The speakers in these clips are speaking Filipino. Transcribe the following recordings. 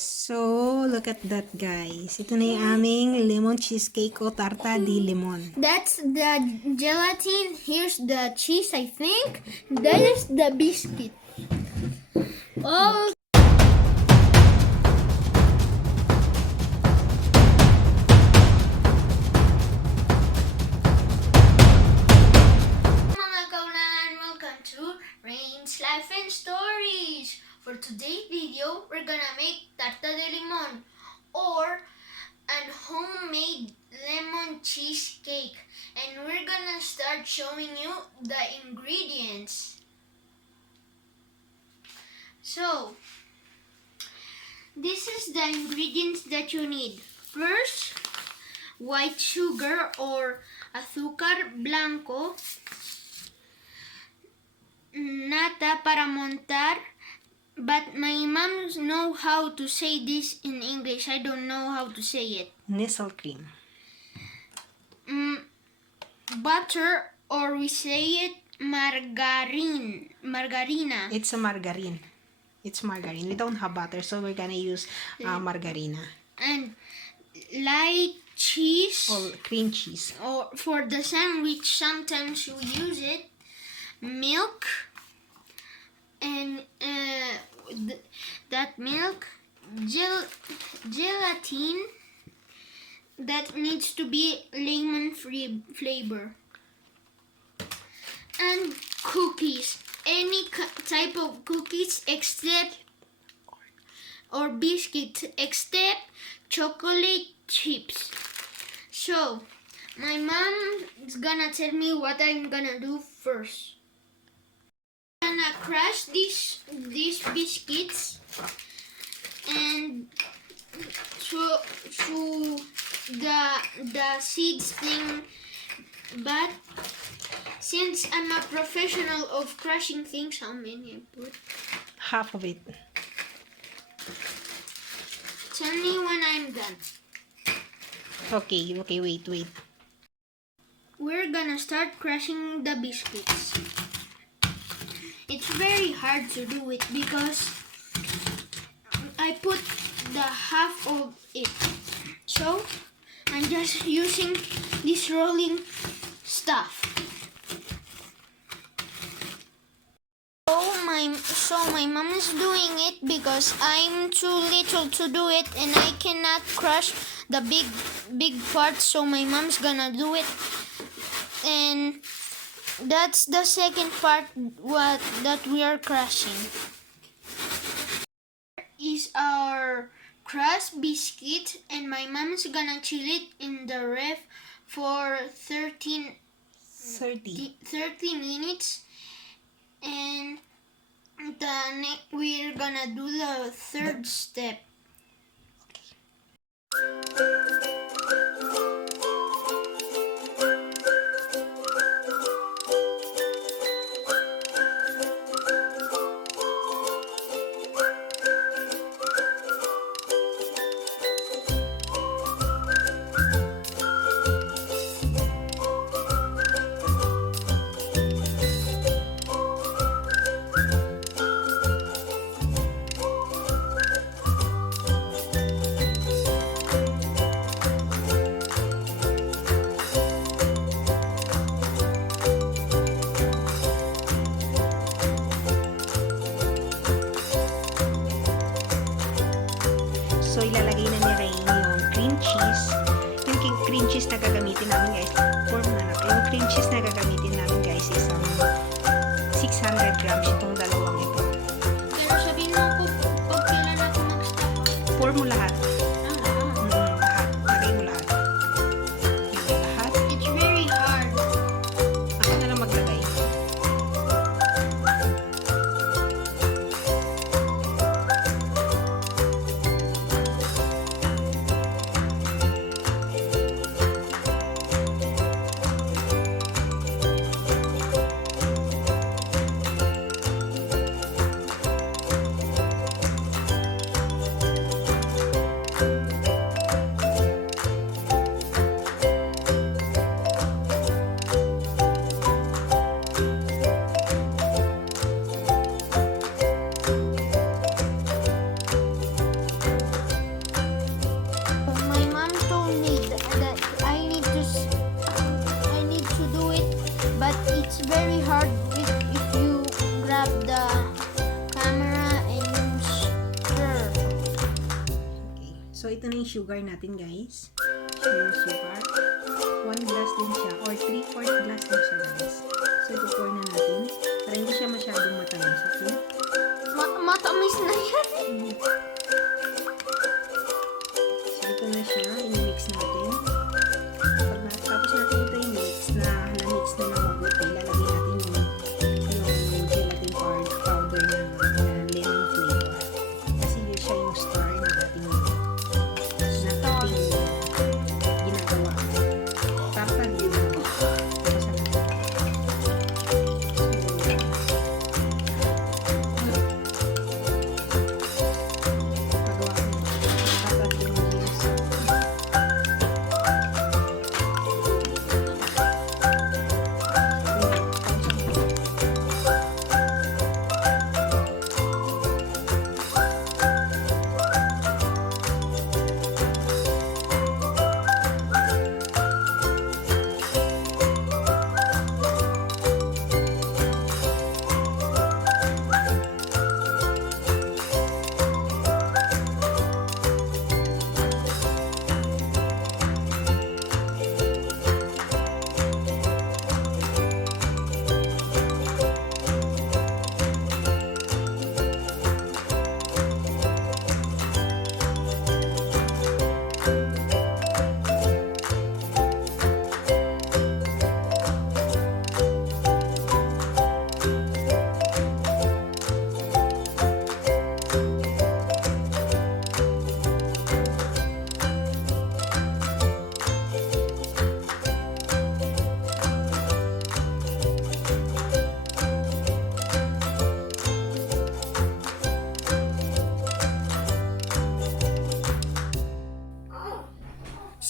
So, look at that, guys. Ito na yung aming lemon cheesecake o tarta di limon. That's the gelatin. Here's the cheese, I think. That is the biscuit. Oh. Mga kaulan, welcome to Rain's Life and Stories. For today's video, we're gonna make tarta de limon or an homemade lemon cheesecake, and we're gonna start showing you the ingredients. So, this is the ingredients that you need. First, white sugar or azúcar blanco, nata para montar, but my mom know how to say this in English. I don't know how to say it. Nestle cream. Butter, or we say it margarina. It's a margarine. It's margarine. We don't have butter, so we're gonna use margarina. And light cheese, Or cream cheese. or for the sandwich sometimes we use it. Milk, and that milk, gelatin that needs to be lemon free flavor, and cookies, any type of cookies except, or biscuits except chocolate chips. So my mom is gonna tell me what I'm gonna do first. I'm gonna crush these biscuits, and so the seeds thing, but since I'm a professional of crushing things, how many I put? Half of it. Tell me when I'm done. Okay, wait. We're gonna start crushing the biscuits. It's very hard to do it because I put the half of it. So I'm just using this rolling stuff. So my mom is doing it because I'm too little to do it, and I cannot crush the big parts, so my mom's gonna do it. And that's the second part that we are crushing. Is our crust biscuit, and my mom is gonna chill it in the ref for 30 minutes, and we're gonna do the third step. So, ilalagay na ni Rain yung cream cheese. Yung cream cheese na gagamitin namin, guys. Yung cream cheese na gagamitin namin, guys, is 600 grams itong dalawang ito. Pero sabihin mo ako pag kailan ako mag-stop. Pour mo lahat. Lahat. Lagay mo lahat. Yung lahat. It's very hard. Ako na lang maglagay. ito na yung sugar natin, guys. So, yung sugar. 1 glass din siya, or 3/4 glass din siya, guys. So, ito pour na natin. Para hindi siya masyadong matamis, okay? Matamis na yan. So, ito na siya. I-mix natin. Tapos natin ito i-mix na mix na mabuti. Lalagay natin yung gelatin powder na lemon flavor. Kasi yun siya yung star ng ating ginagawa. Tarta din. Tapos natin.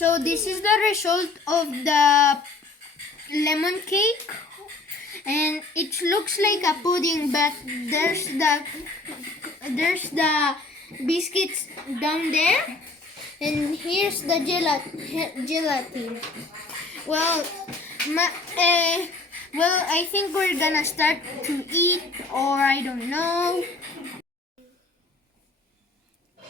So this is the result of the lemon cake, and it looks like a pudding, but there's the biscuits down there, and here's the gelatin. Well, I think we're gonna start to eat, or I don't know.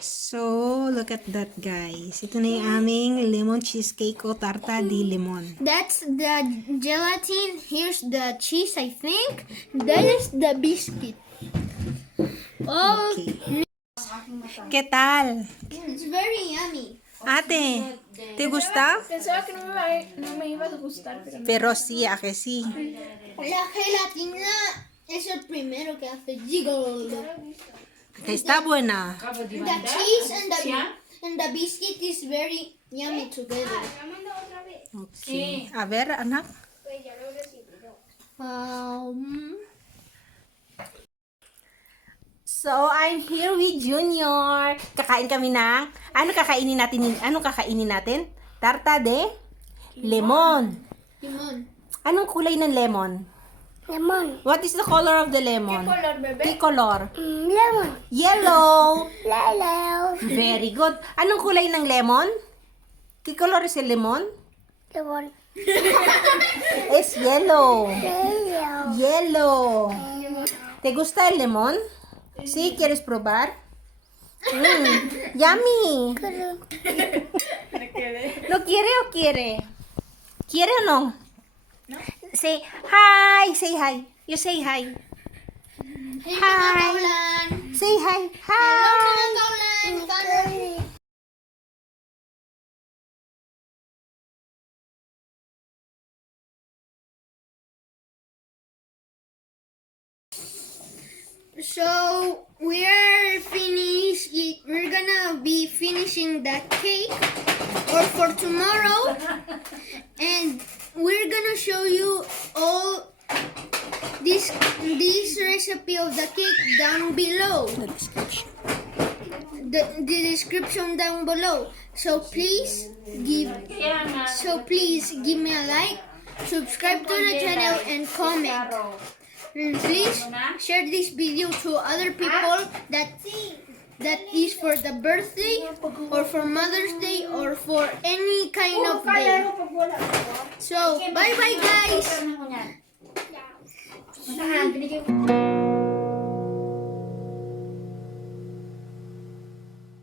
So, look at that, guys. Ito na yung aming lemon cheesecake o tarta di lemon. That's the gelatin. Here's the cheese, I think. That is the biscuit. Oh, Okay. ¿Qué tal? it's very yummy. Ate, ¿te gusta? Pensaba que no me iba a gustar, pero Pero sí, a que sí. La gelatina es el primero que hace jiggle. Que está buena. The cheese and the biscuit is very yummy together. Okay. A ver, anak. So, I'm here with Junior. Kakain kami ng... Anong kakainin natin? Tarta de lemon. Limon. Anong kulay ng lemon? lemon. What is the color of the lemon? Color, bebé. ¿Qué color? Lemon. Yellow. Lalo. Very good. Anong kulay ng lemon? ¿Qué color es el lemon? Lemon. Es yellow. Yellow. Yellow. ¿Te gusta el lemon? ¿Sí? ¿Quieres probar? Yummy. ¿No quiere o quiere? ¿Quiere o no? Say hi. Say hi. You say hi. Hey, Hi. mga kaulan. Say hi. Hello, Hi. mga kaulan. So we're finished. We're gonna be finishing the cake, or for tomorrow, and we're gonna show you all this recipe of the cake down below. The description down below. So please give me a like, subscribe to the channel, and comment. And please share this video to other people that is for the birthday, or for Mother's Day, or for any kind of day. So bye bye, guys.